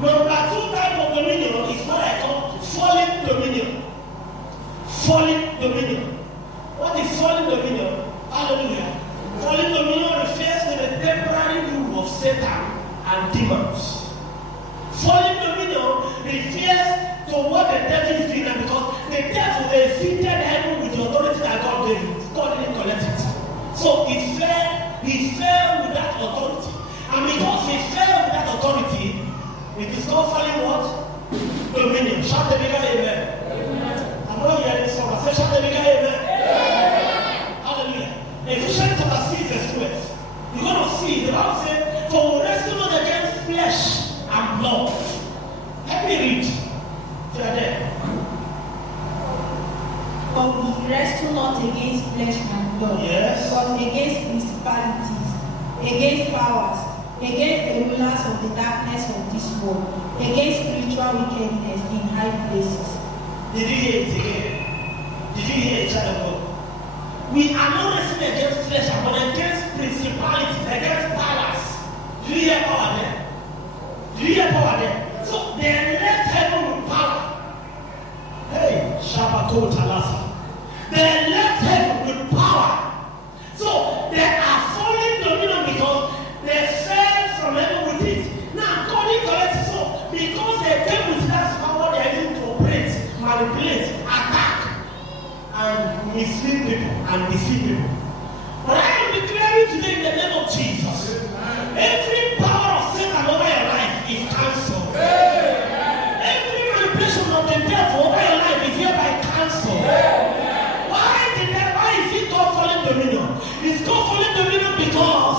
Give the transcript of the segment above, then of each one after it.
Number 2 type of dominion is what I call fallen dominion. Fallen dominion. What is fallen dominion? Hallelujah. Fallen dominion refers to the temporary rule of Satan and demons. Fallen dominion refers to what the devil is doing, because the devil is seated heaven with the authority that God gave him. God didn't collect it. So he fell with that authority. And because he fell with that authority, it is called fallen what? Dominion. Shout the bigger amen. I'm not hearing this one. I say shout the bigger amen. Hallelujah. Ephesians chapter 6 verse 12. You're going to see the Bible says, for we wrestle not against flesh and blood. Let me read. You are there. For we wrestle not against flesh and blood, Yes. but against principalities, against powers, against the rulers of the darkness of this world, against spiritual wickedness in high places. Did you hear it again? Did you hear it, child of God? We are not wrestling against flesh, but against principalities, against powers. Do you hear power there? Do you hear power there? So they left heaven with power. Hey, Shabbatot Talasa. They left heaven with power. So they are falling dominion because they fell from heaven with it. Now God is correct. So because they came with that power, they are able to operate, manipulate, attack, and mislead people and deceive people. But I am declaring today in the name of Jesus, every power of Satan over your life is cancelled. Every manipulation of the devil over your life is hereby cancelled. Why is it called fallen dominion? It's called fallen dominion because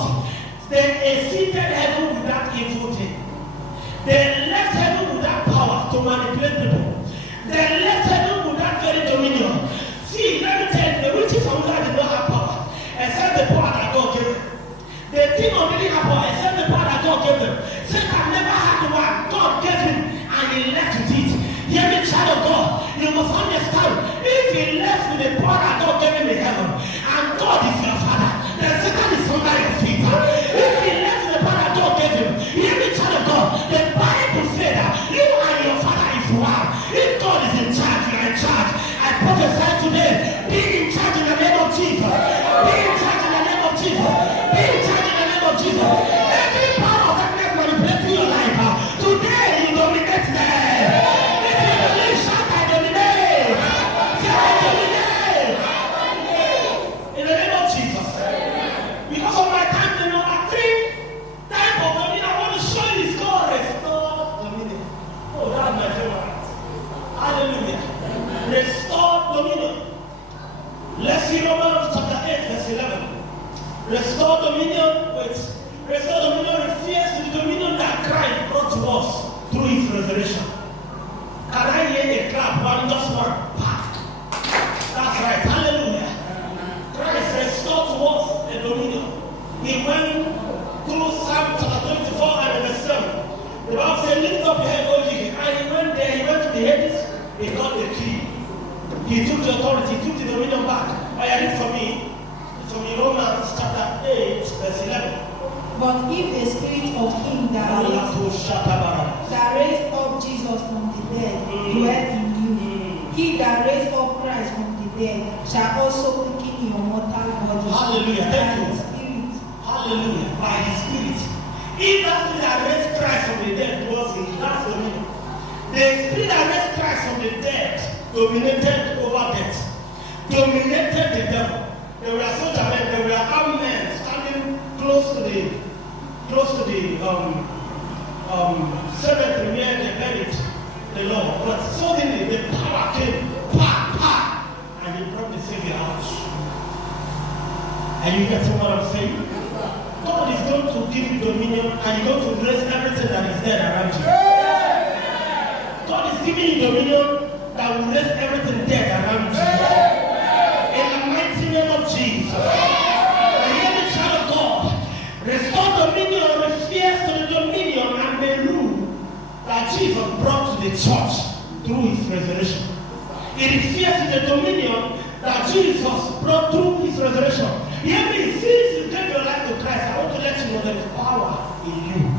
they seated heaven with that evil thing. They left heaven with that power to manipulate people. They left heaven with that very dominion. See, let me tell you, the witches and wizards did not have power except the power that God gave them. The demon didn't have power except the power that God gave them. Satan never had the one God gave him, and he left with it. Hear me, child of God, you must understand, if he left with the power that God gave him in heaven, and God is your father, then Satan is under your feet. If he left with the power that God gave him, hear me, child of God, the Bible said that you and your father is one. If God is in charge, you are in charge. I prophesy today, be in charge in the name of Jesus. Be in charge in the name of Jesus. Be in charge in the name of Jesus. Every power of darkness manipulating your life, today you dominate them. If you believe, shout, I dominate. Say, I dominate. In the name of Jesus. Because of my time, the number 3 type of dominion I want to show you is called restore dominion. Oh, that's my favorite. Hallelujah. Restore dominion. Let's see Romans chapter 8, verse 11. Restore dominion. Restore dominion refers to the dominion that Christ brought to us through his resurrection. Can I hear a clap? One, just one. That's right. Hallelujah. Christ restored to us the dominion. He went through Psalm chapter 24 and verse 7. The Bible says, lift up your head, O ye. And he went there, he went to the Hades, he got the key. He took the authority, he took the dominion back. I read for me, from Romans chapter 8, verse 11. But if the spirit of him that raised up Jesus from the dead dwell in you, he that raised up Christ from the dead shall also quicken your mortal body. Hallelujah. Thank you. Spirit. Hallelujah. By his spirit. If that spirit that raised Christ from the dead was in, that's dominion. The spirit that raised Christ from the dead dominated over death. Dominated the devil. There were soldier men, there were armed men standing close to the cemetery where they buried the Lord. But suddenly the power came, and he brought the Savior out. Are you getting what I'm saying? God is going to give you dominion, and you're going to raise everything that is dead around you. God is giving you dominion that will raise everything dead around you. In the mighty name of Jesus. And hear the child of God. Restore dominion refers to the dominion and the rule that Jesus brought to the church through his resurrection. It refers to the dominion that Jesus brought through his resurrection. Hear me, since you gave your life to Christ, I want to let you know there is power in you.